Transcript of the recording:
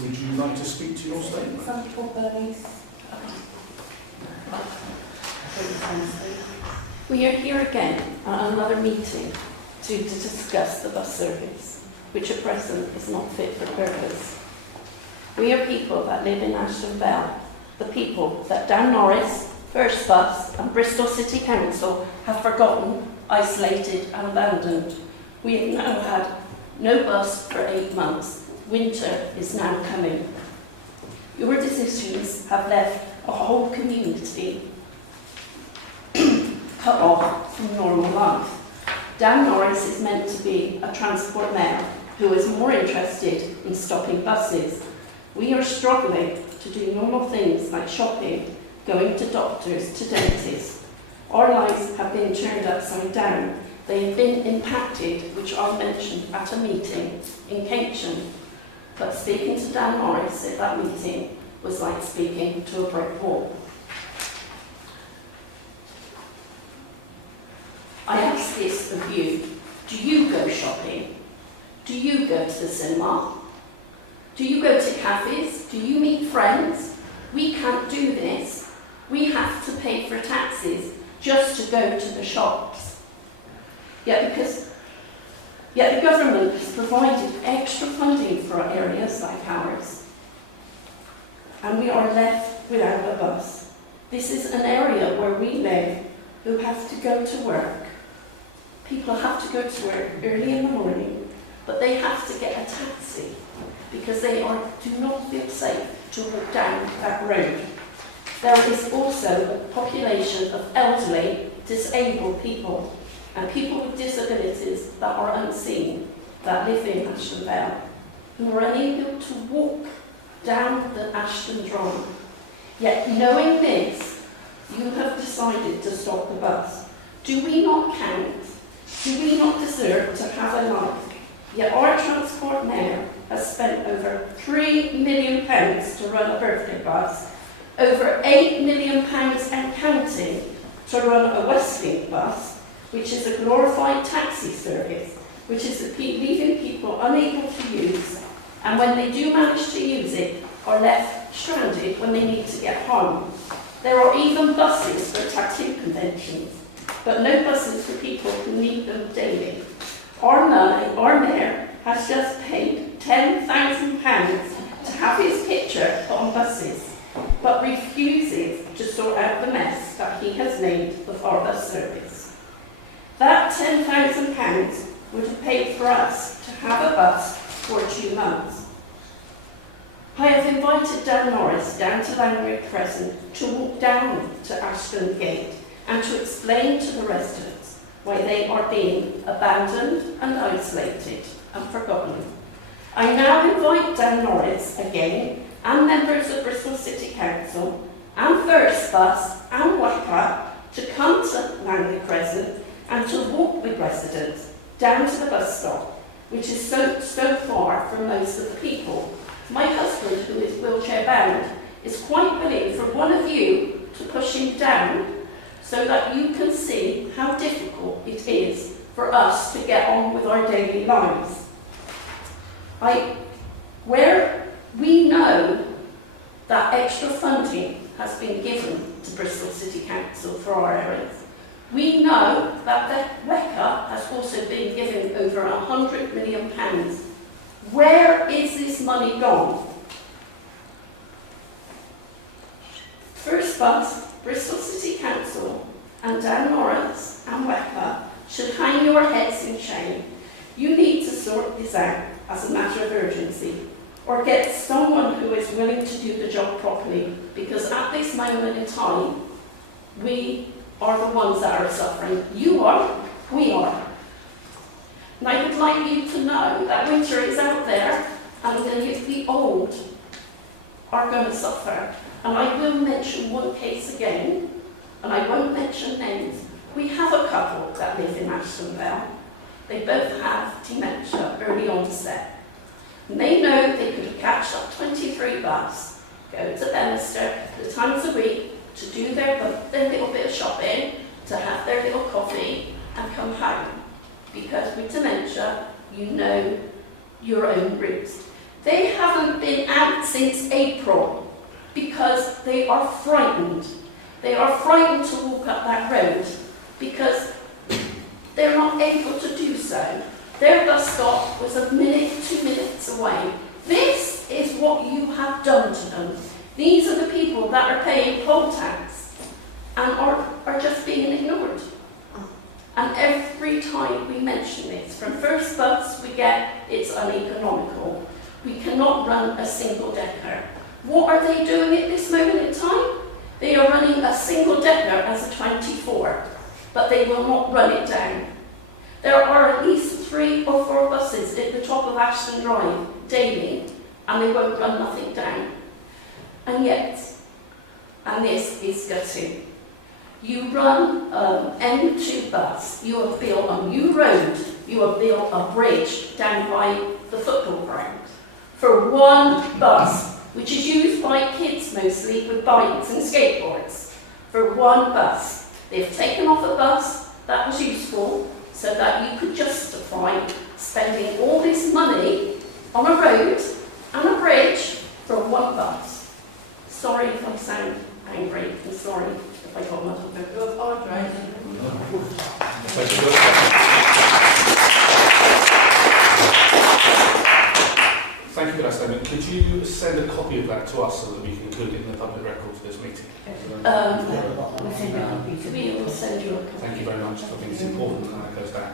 Would you like to speak to your statement? We are here again at another meeting to discuss the bus service, which at present is not fit for purpose. We are people that live in Ashton Vale, the people that Dan Norris, First Bus and Bristol City Council have forgotten, isolated and abandoned. We have now had no bus for 8 months. Winter is now coming. Your decisions have left a whole community cut off from normal life. Dan Norris is meant to be a transport mayor who is more interested in stopping buses. We are struggling to do normal things like shopping, going to doctors, to dentists. Our lives have been turned upside down. They have been impacted, which I've mentioned at a meeting in Keynsham. But speaking to Dan Norris at that meeting was like speaking to a brick wall. I ask this of you. Do you go shopping? Do you go to the cinema? Do you go to cafes? Do you meet friends? We can't do this. We have to pay for taxis just to go to the shops. Yet the government has provided extra funding for areas like ours, and we are left without a bus. This is an area where we live who have to go to work. People have to go to work early in the morning, but they have to get a taxi because they do not feel safe to walk down that road. There is also a population of elderly, disabled people and people with disabilities that are unseen, that live in Ashton Vale, who are unable to walk down the Ashton Drive. Yet knowing this, you have decided to stop the bus. Do we not count? Do we not deserve to have a life? Yet our transport mayor has spent over £3 million to run a birthday bus, over £8 million and counting to run a Westlink bus, which is a glorified taxi service, which is leaving people unable to use, and when they do manage to use it, are left stranded when they need to get home. There are even buses for tattoo conventions, but no buses for people who need them daily. Our mayor has just paid £10,000 to have his picture put on buses, but refuses to sort out the mess that he has made of our bus service. That £10,000 would have paid for us to have a bus for 2 months. I have invited Dan Norris down to Langrick Crescent to walk down to Ashton Gate and to explain to the residents why they are being abandoned and isolated and forgotten. I now invite Dan Norris again and members of Bristol City Council and First Bus and WACA to come to Langley Crescent and to walk with residents down to the bus stop, which is so far from most of the people. My husband, who is wheelchair bound, is quite willing for one of you to push him down so that you can see how difficult it is for us to get on with our daily lives. Where we know that extra funding has been given to Bristol City Council for our areas, we know that the WECA has also been given over £100 million. Where is this money gone? First Bus, Bristol City Council and Dan Norris and WECA should hang your heads in shame. You need to sort this out as a matter of urgency, or get someone who is willing to do the job properly, because at this moment in time, we are the ones that are suffering. You are, we are. And I would like you to know that winter is out there, and the old are going to suffer. And I will mention one case again, and I won't mention names. We have a couple that live in Ashton Vale. They both have dementia, early onset. And they know they could catch up 23 bus, go to Bemister 3 times a week to do their little bit of shopping, to have their little coffee and come home. Because with dementia, you know your own routes. They haven't been out since April because they are frightened. They are frightened to walk up that road because they're not able to do so. Their bus stop was a minute, 2 minutes away. This is what you have done to them. These are the people that are paying poll tax and are just being ignored. And every time we mention this, from first bus we get it's uneconomical. We cannot run a single decker. What are they doing at this moment in time? They are running a single decker as a 24, but they will not run it down. There are at least 3 or 4 buses at the top of Ashton Drive daily, and they won't run nothing down. And yet, and this is gutting, you run M2 bus, you have built a new road, you have built a bridge down by the football ground for one bus, which is used by kids mostly with bikes and skateboards, for one bus. They've taken off a bus that was useful so that you could justify spending all this money on a road and a bridge for one bus. Sorry if I sound angry, and sorry if I got muddled. Thank you for that statement. Could you send a copy of that to us so that we can include it in the public record for this meeting? We'll send you a copy. We will send you a copy. Thank you very much. I think it's important that that goes down.